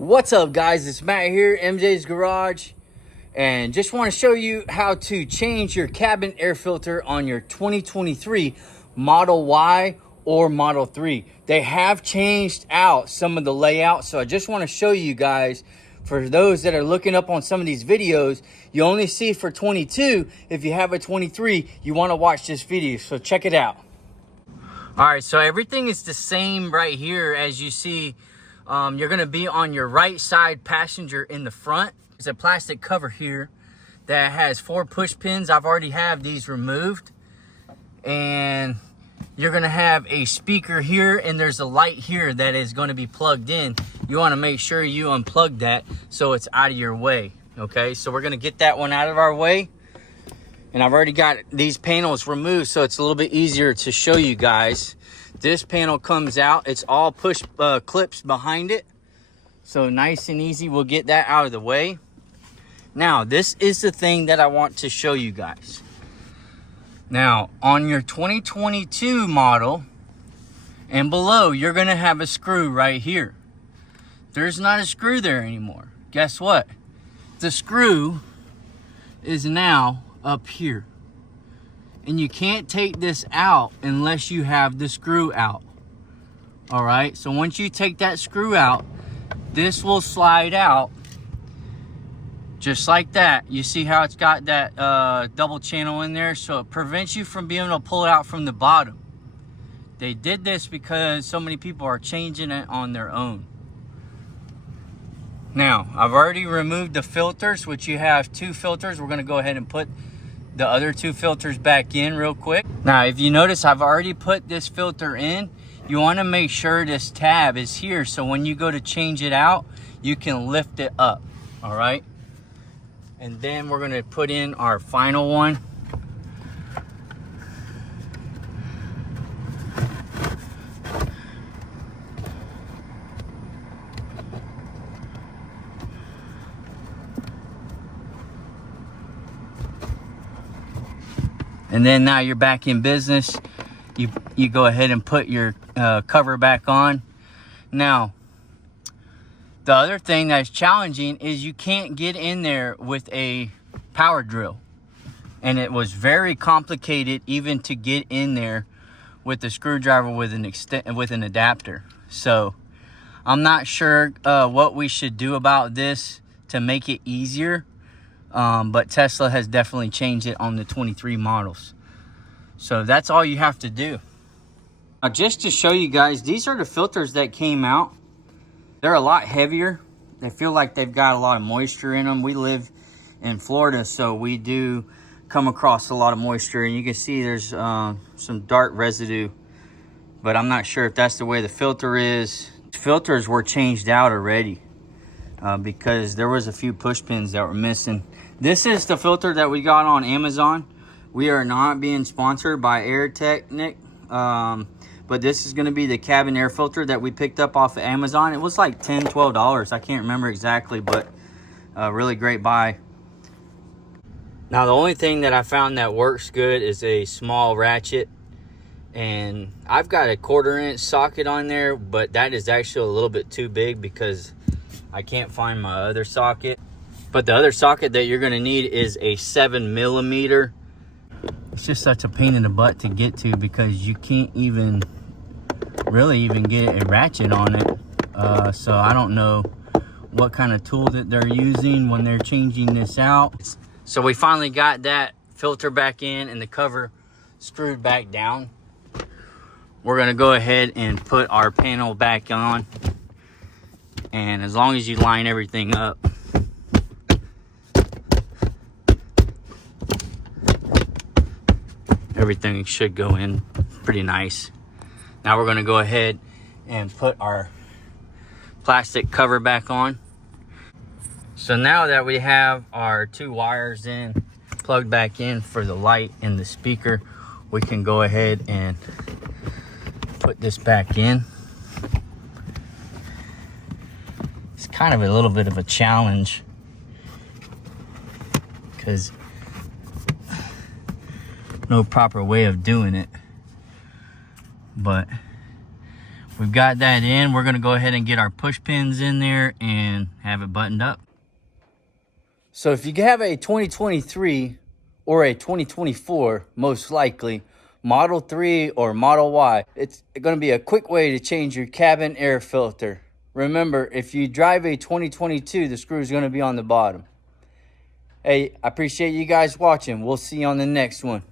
What's up, guys? It's Matt here, MJ's Garage, and just want to show you how to change your cabin air filter on your 2023 Model Y or Model 3. They have changed out some of the layout, so I just want to show you guys. For those that are looking up on some of these videos, you only see for 22. If you have a 23, you want to watch this video, so check it out. All right, so everything is the same right here. As you see, you're gonna be on your right side passenger in the front. There's a plastic cover here that has 4 push pins. I've already have these removed. And you're gonna have a speaker here, and there's a light here that is gonna be plugged in. You wanna make sure you unplug that so it's out of your way, okay? So we're gonna get that one out of our way. And I've already got these panels removed, so it's a little bit easier to show you guys. This panel comes out. It's all push clips behind it. So nice and easy. We'll get that out of the way. Now, this is the thing that I want to show you guys. Now, on your 2022 model and below, you're going to have a screw right here. There's not a screw there anymore. Guess what? The screw is now up here. And you can't take this out unless you have the screw out. All right, so once you take that screw out, this will slide out just like that. You see how it's got that double channel in there, so it prevents you from being able to pull it out from the bottom. They did this because so many people are changing it on their own. Now, I've already removed the filters, which you have 2 filters. We're going to go ahead and put the other 2 filters back in real quick. Now, if you notice, I've already put this filter in. You want to make sure this tab is here, so when you go to change it out, you can lift it up. All right. And then we're going to put in our final one. And then now you're back in business. You go ahead and put your cover back on. Now, the other thing that's challenging is you can't get in there with a power drill. And it was very complicated even to get in there with a screwdriver with an adapter. So I'm not sure what we should do about this to make it easier. But Tesla has definitely changed it on the 23 models. So that's all you have to do. Now, just to show you guys, these are the filters that came out. They're a lot heavier. They feel like they've got a lot of moisture in them. We live in Florida, so we do come across a lot of moisture. And you can see there's some dark residue. But I'm not sure if that's the way the filter is. Filters were changed out already. Because there was a few push pins that were missing. This is the filter that we got on Amazon. We are not being sponsored by Air Technic, but this is going to be the cabin air filter that we picked up off of Amazon. It was like $10, $12. I can't remember exactly, but really great buy. Now, the only thing that I found that works good is a small ratchet. And I've got a 1/4-inch socket on there, but that is actually a little bit too big because I can't find my other socket. But the other socket that you're going to need is a 7mm. It's just such a pain in the butt to get to because you can't even really get a ratchet on it. So I don't know what kind of tool that they're using when they're changing this out. So we finally got that filter back in and the cover screwed back down. We're going to go ahead and put our panel back on. And as long as you line everything up, everything should go in pretty nice. Now we're going to go ahead and put our plastic cover back on. So now that we have our 2 wires in, plugged back in for the light and the speaker, we can go ahead and put this back in. It's kind of a little bit of a challenge because no proper way of doing it, but we've got that in. We're going to go ahead and get our push pins in there and have it buttoned up. So if you have a 2023 or a 2024, most likely, Model 3 or Model Y, it's going to be a quick way to change your cabin air filter. Remember, if you drive a 2022, the screw is going to be on the bottom. Hey, I appreciate you guys watching. We'll see you on the next one.